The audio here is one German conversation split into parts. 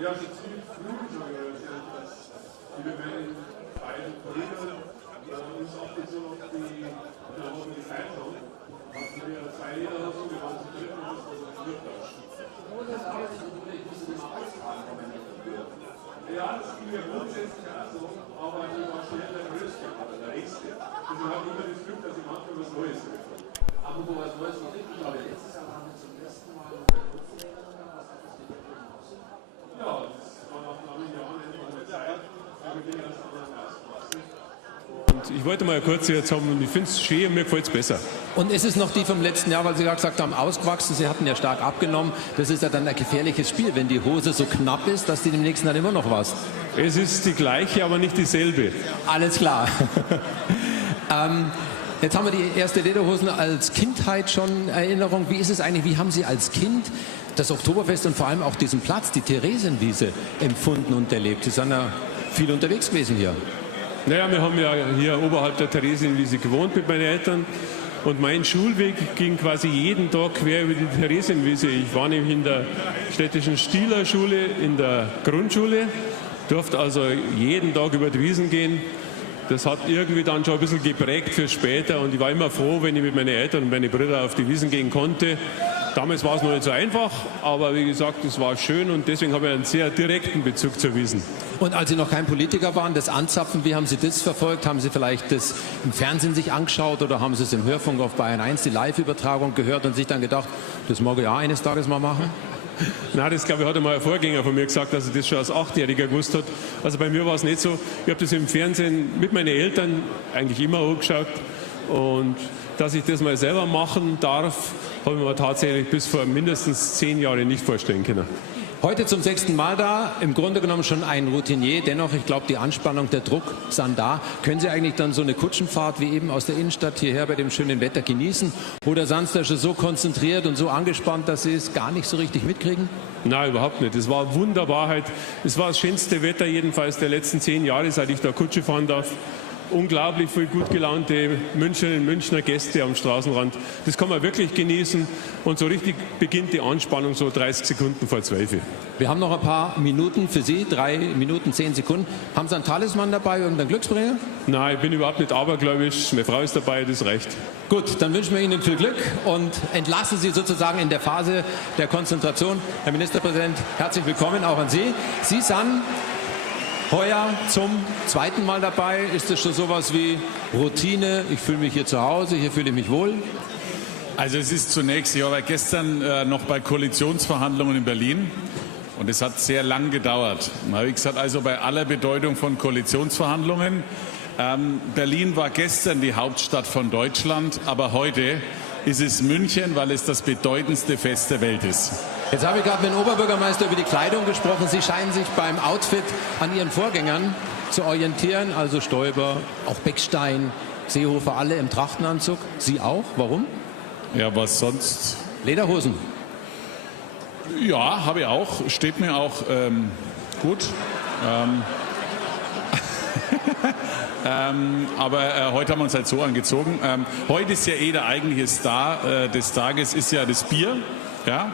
Ja, die ziemlich früh schon realisiert, dass viele meinen beiden Kollegen uns auch jetzt noch die Zeit haben. Hatten wir 2 Jahre so, wir waren zu dritt und das war so ein Flirtausch. Ja, das ging ja grundsätzlich auch so, aber ich war schnell der Größte oder der Nächste. Also ich habe immer das Glück, dass ich manchmal was Neues treffe. Aber wo was Neues noch nicht, ich habe letztes Jahr haben wir zum ersten Mal bei Kurzlehrer was hat das die Ja, das war nach langen Jahren endlich mal Zeit. Ich bin erst an der Klasse. Ich wollte mal kurz jetzt haben und ich finde es schön, mir gefällt es besser. Und ist es noch die vom letzten Jahr, weil Sie gerade gesagt haben, ausgewachsen, Sie hatten ja stark abgenommen. Das ist ja dann ein gefährliches Spiel, wenn die Hose so knapp ist, dass die dem nächsten dann immer noch was. Es ist die gleiche, aber nicht dieselbe. Alles klar. Jetzt haben wir die erste Lederhosen als Kindheit schon Erinnerung. Wie ist es eigentlich, wie haben Sie als Kind das Oktoberfest und vor allem auch diesen Platz, die Theresienwiese, empfunden und erlebt? Sie sind ja viel unterwegs gewesen hier. Naja, wir haben ja hier oberhalb der Theresienwiese gewohnt mit meinen Eltern. Und mein Schulweg ging quasi jeden Tag quer über die Theresienwiese. Ich war nämlich in der städtischen Stielerschule, in der Grundschule, durfte also jeden Tag über die Wiesen gehen. Das hat irgendwie dann schon ein bisschen geprägt für später und ich war immer froh, wenn ich mit meinen Eltern und meinen Brüdern auf die Wiesen gehen konnte. Damals war es noch nicht so einfach, aber wie gesagt, es war schön und deswegen habe ich einen sehr direkten Bezug zur Wiesen. Und als Sie noch kein Politiker waren, das Anzapfen, wie haben Sie das verfolgt? Haben Sie vielleicht das im Fernsehen sich angeschaut oder haben Sie es im Hörfunk auf Bayern 1, die Live-Übertragung gehört und sich dann gedacht, das mag ich auch eines Tages mal machen? Nein, das glaube ich, hat einmal ein Vorgänger von mir gesagt, dass er das schon als 8-Jähriger gewusst hat. Also bei mir war es nicht so. Ich habe das im Fernsehen mit meinen Eltern eigentlich immer angeschaut. Und dass ich das mal selber machen darf, habe ich mir tatsächlich bis vor mindestens 10 Jahren nicht vorstellen können. Heute zum 6. Mal da, im Grunde genommen schon ein Routinier. Dennoch, ich glaube, die Anspannung, der Druck sind da. Können Sie eigentlich dann so eine Kutschenfahrt wie eben aus der Innenstadt hierher bei dem schönen Wetter genießen? Oder sind Sie da schon so konzentriert und so angespannt, dass Sie es gar nicht so richtig mitkriegen? Nein, überhaupt nicht. Es war wunderbar. Es war das schönste Wetter jedenfalls der letzten 10 Jahre, seit ich da Kutsche fahren darf. Unglaublich viel gut gelaunte Münchner Gäste am Straßenrand. Das kann man wirklich genießen. Und so richtig beginnt die Anspannung so 30 Sekunden vor 12. Wir haben noch ein paar Minuten für Sie, 3 Minuten, 10 Sekunden. Haben Sie einen Talisman dabei, irgendeinen Glücksbringer? Nein, ich bin überhaupt nicht abergläubisch. Meine Frau ist dabei, das reicht. Gut, dann wünschen wir Ihnen viel Glück und entlassen Sie sozusagen in der Phase der Konzentration. Herr Ministerpräsident, herzlich willkommen auch an Sie. Sie sind heuer zum 2. Mal dabei. Ist das schon sowas wie Routine? Ich fühle mich hier zu Hause, hier fühle ich mich wohl? Also es ist zunächst, ich war gestern noch bei Koalitionsverhandlungen in Berlin und es hat sehr lang gedauert. Da habe ich gesagt, also bei aller Bedeutung von Koalitionsverhandlungen, Berlin war gestern die Hauptstadt von Deutschland, aber heute ist es München, weil es das bedeutendste Fest der Welt ist. Jetzt habe ich gerade mit dem Oberbürgermeister über die Kleidung gesprochen. Sie scheinen sich beim Outfit an Ihren Vorgängern zu orientieren. Also Stoiber, auch Beckstein, Seehofer, alle im Trachtenanzug. Sie auch? Warum? Ja, was sonst? Lederhosen. Ja, habe ich auch. Steht mir auch gut. Aber heute haben wir uns halt so angezogen. Heute ist ja der eigentliche Star des Tages, ist ja das Bier. Ja?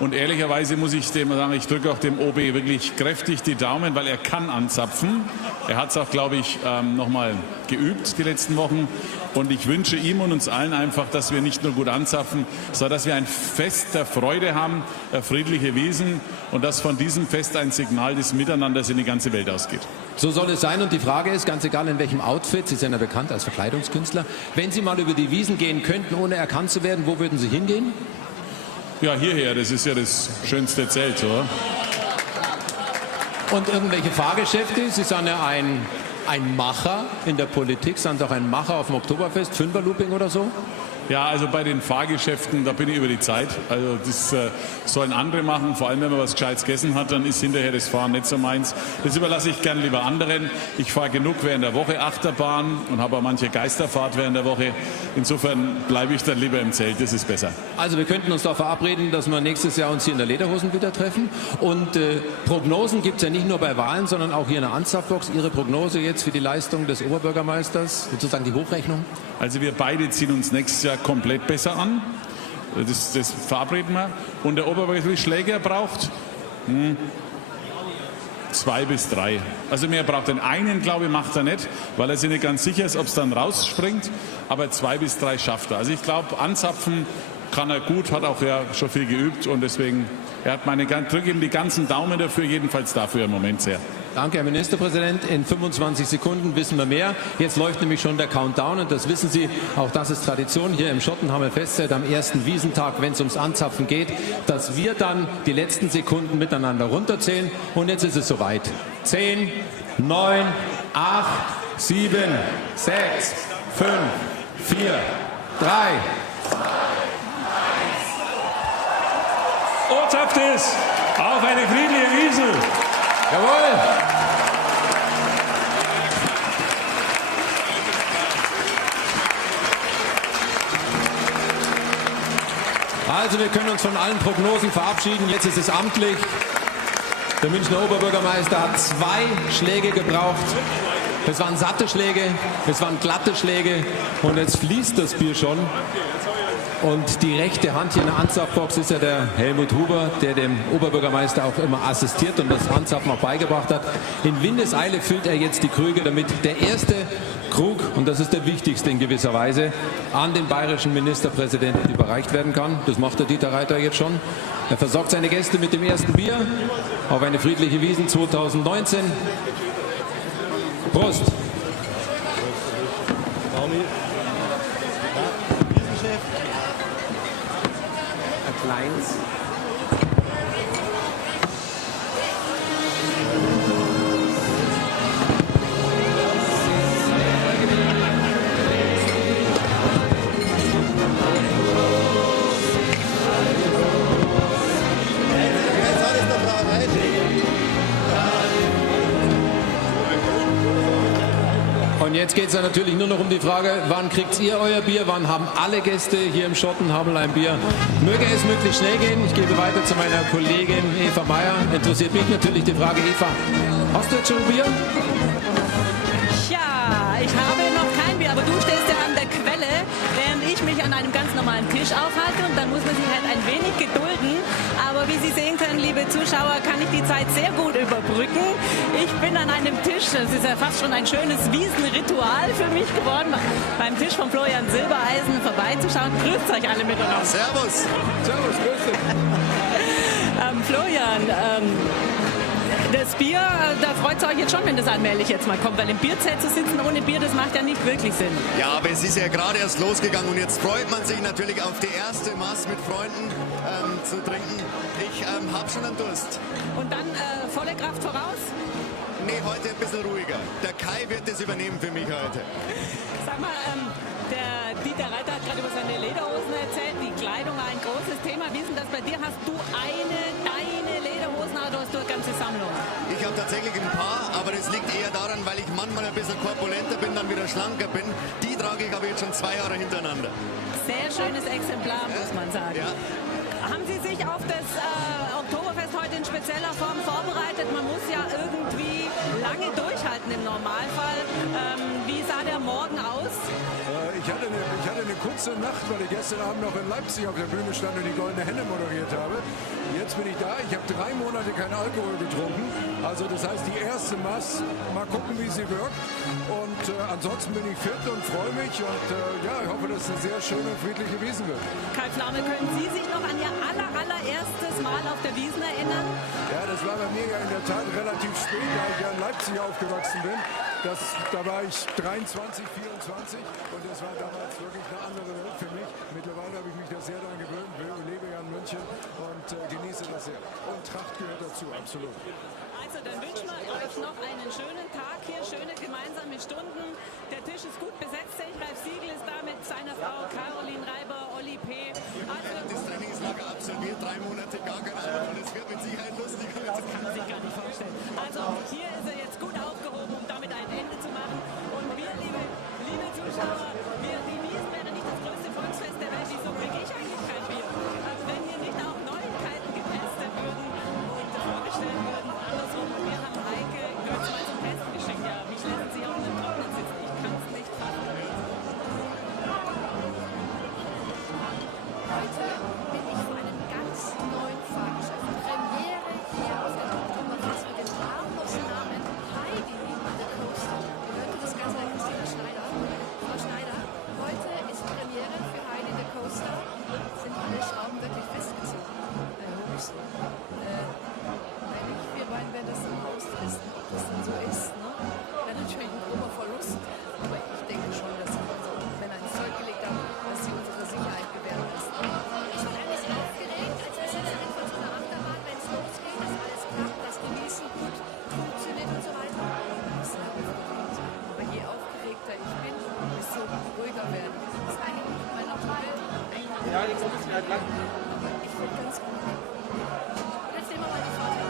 Und ehrlicherweise muss ich dem sagen, ich drücke auch dem OB wirklich kräftig die Daumen, weil er kann anzapfen. Er hat es auch, glaube ich, nochmal geübt die letzten Wochen. Und ich wünsche ihm und uns allen einfach, dass wir nicht nur gut anzapfen, sondern dass wir ein Fest der Freude haben, friedliche Wiesen und dass von diesem Fest ein Signal des Miteinanders in die ganze Welt ausgeht. So soll es sein. Und die Frage ist, ganz egal in welchem Outfit, Sie sind ja bekannt als Verkleidungskünstler, wenn Sie mal über die Wiesen gehen könnten, ohne erkannt zu werden, wo würden Sie hingehen? Ja, hierher, das ist ja das schönste Zelt, oder? Und irgendwelche Fahrgeschäfte? Sie sind ja ein Macher in der Politik, sind Sie auch ein Macher auf dem Oktoberfest, Fünferlooping oder so? Ja, also bei den Fahrgeschäften, da bin ich über die Zeit. Also das sollen andere machen. Vor allem, wenn man was Gescheites gegessen hat, dann ist hinterher das Fahren nicht so meins. Das überlasse ich gern lieber anderen. Ich fahre genug während der Woche Achterbahn und habe auch manche Geisterfahrt während der Woche. Insofern bleibe ich dann lieber im Zelt. Das ist besser. Also wir könnten uns da verabreden, dass wir nächstes Jahr uns hier in der Lederhosen wieder treffen. Und Prognosen gibt es ja nicht nur bei Wahlen, sondern auch hier in der Ansatzbox. Ihre Prognose jetzt für die Leistung des Oberbürgermeisters, sozusagen die Hochrechnung? Also wir beide ziehen uns nächstes Jahr komplett besser an. Das verabreden wir. Und der Oberbürgermeister, wie viele Schläge er braucht? 2 bis 3. Also mehr braucht er. Einen, glaube ich, macht er nicht, weil er sich nicht ganz sicher ist, ob es dann rausspringt. Aber 2 bis 3 schafft er. Also ich glaube, anzapfen kann er gut, hat auch ja schon viel geübt. Und deswegen, drücke ihm die ganzen Daumen dafür, jedenfalls dafür im Moment sehr. Danke, Herr Ministerpräsident. In 25 Sekunden wissen wir mehr. Jetzt läuft nämlich schon der Countdown und das wissen Sie, auch das ist Tradition hier im Schottenhamel Festzelt am ersten Wiesentag, wenn es ums Anzapfen geht, dass wir dann die letzten Sekunden miteinander runterzählen. Und jetzt ist es soweit. 10, 9, 8, 7, 6, 5, 4, 3. Ortschaft ist auf eine friedliche Wiesn. Jawohl! Also wir können uns von allen Prognosen verabschieden. Jetzt ist es amtlich. Der Münchner Oberbürgermeister hat 2 Schläge gebraucht. Es waren satte Schläge, es waren glatte Schläge und jetzt fließt das Bier schon. Und die rechte Hand hier in der Anzapfbox ist ja der Helmut Huber, der dem Oberbürgermeister auch immer assistiert und das Anzapfen auch beigebracht hat. In Windeseile füllt er jetzt die Krüge, damit der erste Krug, und das ist der wichtigste in gewisser Weise, an den bayerischen Ministerpräsidenten überreicht werden kann. Das macht der Dieter Reiter jetzt schon. Er versorgt seine Gäste mit dem ersten Bier auf eine friedliche Wiesn 2019. Prost! Kleins. Und jetzt geht es ja natürlich nur noch um die Frage, wann kriegt ihr euer Bier, wann haben alle Gäste hier im Schottenhamel ein Bier. Möge es möglichst schnell gehen. Ich gebe weiter zu meiner Kollegin Eva Meyer. Interessiert mich natürlich die Frage, Eva, hast du jetzt schon ein Bier? Ja, ich habe noch kein Bier, aber du stehst ja an der Quelle, während ich mich an einem ganz normalen Tisch aufhalte und dann muss man sich halt ein wenig gedulden. Aber wie Sie sehen können, liebe Zuschauer, kann ich die Zeit sehr gut überbrücken. Ich bin an einem Tisch, das ist ja fast schon ein schönes Wiesenritual für mich geworden, beim Tisch von Florian Silbereisen vorbeizuschauen. Grüßt euch alle miteinander. Servus. Servus, grüß dich. Florian, das Bier, da freut es euch jetzt schon, wenn das allmählich jetzt mal kommt, weil im Bierzelt zu sitzen ohne Bier, das macht ja nicht wirklich Sinn. Ja, aber es ist ja gerade erst losgegangen und jetzt freut man sich natürlich auf die erste Maß mit Freunden zu trinken. Ich habe schon einen Durst. Und dann volle Kraft voraus? Nee, heute ein bisschen ruhiger. Der Kai wird das übernehmen für mich heute. Sag mal, der Dieter Reiter hat gerade über seine Lederhosen erzählt, die Kleidung ein großes Thema. Wie ist denn das bei dir? Hast du deine Lederhosen oder hast du eine ganze Sammlung? Ich habe tatsächlich ein paar, aber das liegt eher daran, weil ich manchmal ein bisschen korpulenter bin, dann wieder schlanker bin. Die trage ich aber jetzt schon 2 Jahre hintereinander. Sehr schönes Exemplar, muss man sagen. Ja. Haben Sie sich auf das Oktoberfest heute in spezieller Form vorbereitet? Man muss ja irgendwie lange durchhalten im Normalfall. Wie sah der Morgen aus? Ich hatte eine kurze Nacht, weil ich gestern Abend noch in Leipzig auf der Bühne stand und die Goldene Henne moderiert habe. Jetzt bin ich da. Ich habe 3 Monate keinen Alkohol getrunken. Also das heißt, die erste Maß, mal gucken, wie sie wirkt. Und ansonsten bin ich fit und freue mich. Und ja, ich hoffe, dass es eine sehr schöne, friedliche Wiesn wird. Kai Pflaume, können Sie sich noch an Ihr allererstes Mal auf der Wiesn erinnern? Ja, das war bei mir ja in der Tat relativ spät, da ich ja in Leipzig aufgewachsen bin. Da war ich 23, 24 und das war damals wirklich eine andere Welt für mich. Mittlerweile habe ich mich da sehr daran gewöhnt, lebe ja in München und genieße das sehr. Und Tracht gehört dazu, absolut. Also dann wünschen wir euch euch noch einen schönen Tag hier, schöne gemeinsame Stunden. Der Tisch ist gut besetzt. Ralf Siegel ist da mit seiner Frau Caroline Reiber, Olli P. Also, Das Trainingslager absolviert, 3 Monate gar kein Alkohol. Das wird mit Sicherheit lustig. das kann man sich gar nicht vorstellen. Also hier ist er jetzt gut aufgehoben, um damit ein Ende zu machen. Und wir, liebe Zuschauer, die Wiesn wäre nicht das größte Volksfest der Welt. Wieso kriege ich eigentlich kein Bier? Also wenn hier nicht auch Neuigkeiten getestet würden und vorgestellt würden, andersrum. Wir haben Heike Götz mal zum Testen geschickt. Ja, wie lassen Sie auf einem Trocknen sitzen? Ich kann es nicht fassen. Heute bin ich vor einem ganz neuen Fahrgeschäft. Premiere hier auf der Oktoberfest mit dem harmlosen Namen Heidi the Coaster. Ihr hört das Ganze an Christina Schneider. Frau Schneider, heute ist Premiere für Heidi the Coaster. Sind alle Schrauben wirklich festgezogen? Logisch so. Eigentlich, wir beiden werden das im Haus testen, ob das dann so ist. Ne? Wäre natürlich ein grober Verlust, aber ich denke schon, dass sie unsere Männer ins Zeug gelegt haben, dass sie unsere Sicherheit gewährleisten. Ich bin ein bisschen aufgeregt, als wir sitzen von so einer Achterbahn, wenn es losgeht, dass alles klappt, das Genießen gut funktioniert und so weiter. Sehr aufgeregt. Aber je aufgeregter ich bin, desto ruhiger werden. Das ist eigentlich nicht mein Naturell. Ja, jetzt ist es halt lang. Aber ich bin ganz ruhig. Jetzt nehmen wir mal die Fahrt.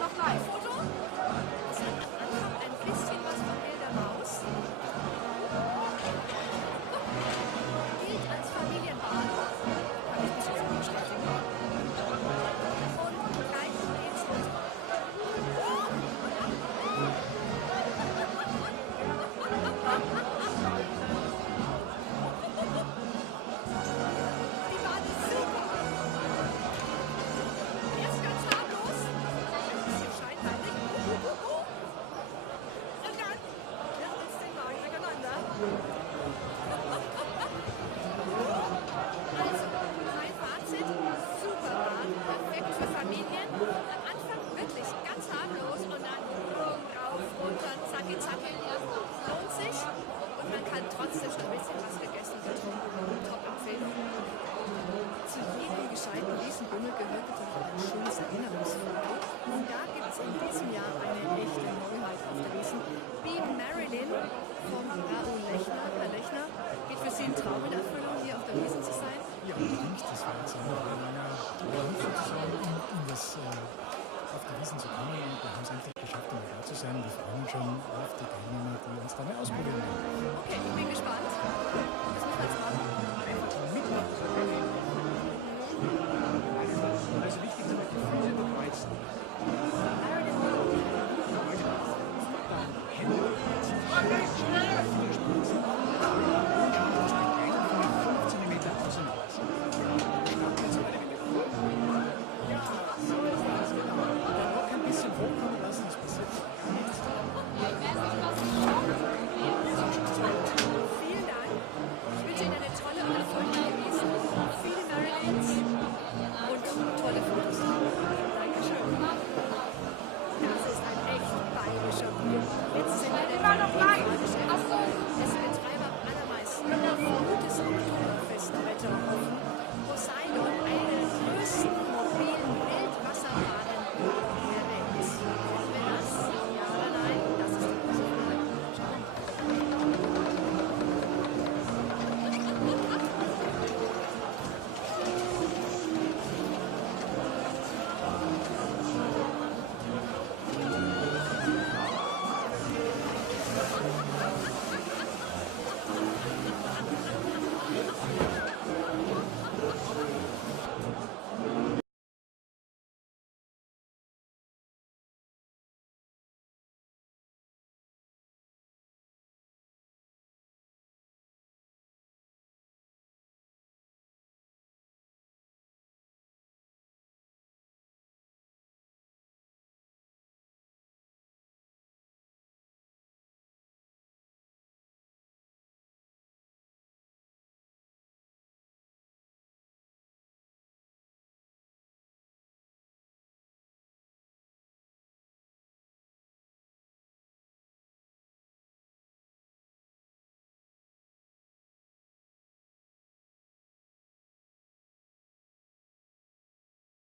Noch Live-Foto? Das hat am Anfang ein bisschen was von der Maus. Gilt als Familienbahn. Kann ich mich jetzt bestätigen. Und gleich geht's los. Die Bahn ist super. Erst ganz harmlos, ein bisschen scheinheilig. Und dann wirbelst den Wagen durcheinander. Also, mein Fazit, super Bahn, perfekt für Familien. Am Anfang wirklich ganz harmlos und dann rauf, runter, zacki, zacki. Lohnt sich und man kann trotzdem schon ein bisschen was gegessen und getrunken. Top-Empfehlung. Zu jedem gescheiten Riesenbummel gehört natürlich ein schönes Erinnerungsfoto. Und da gibt es in diesem Jahr eine echte Neuheit auf der Wiesn. Be Marilyn von Raoul Lechner. Herr Lechner, geht für Sie ein Traum in Erfüllung, hier auf der Wiesn zu sein? Ja, unbedingt. Das war jetzt einer meiner Träume sozusagen, um das auf der Wiesn zu kommen. Und wir haben es endlich geschafft, um da zu sein. Wir freuen uns schon auf die Teilnehmer, die uns dann ausprobieren werden. Okay, ich bin gespannt. Das müssen wir jetzt mal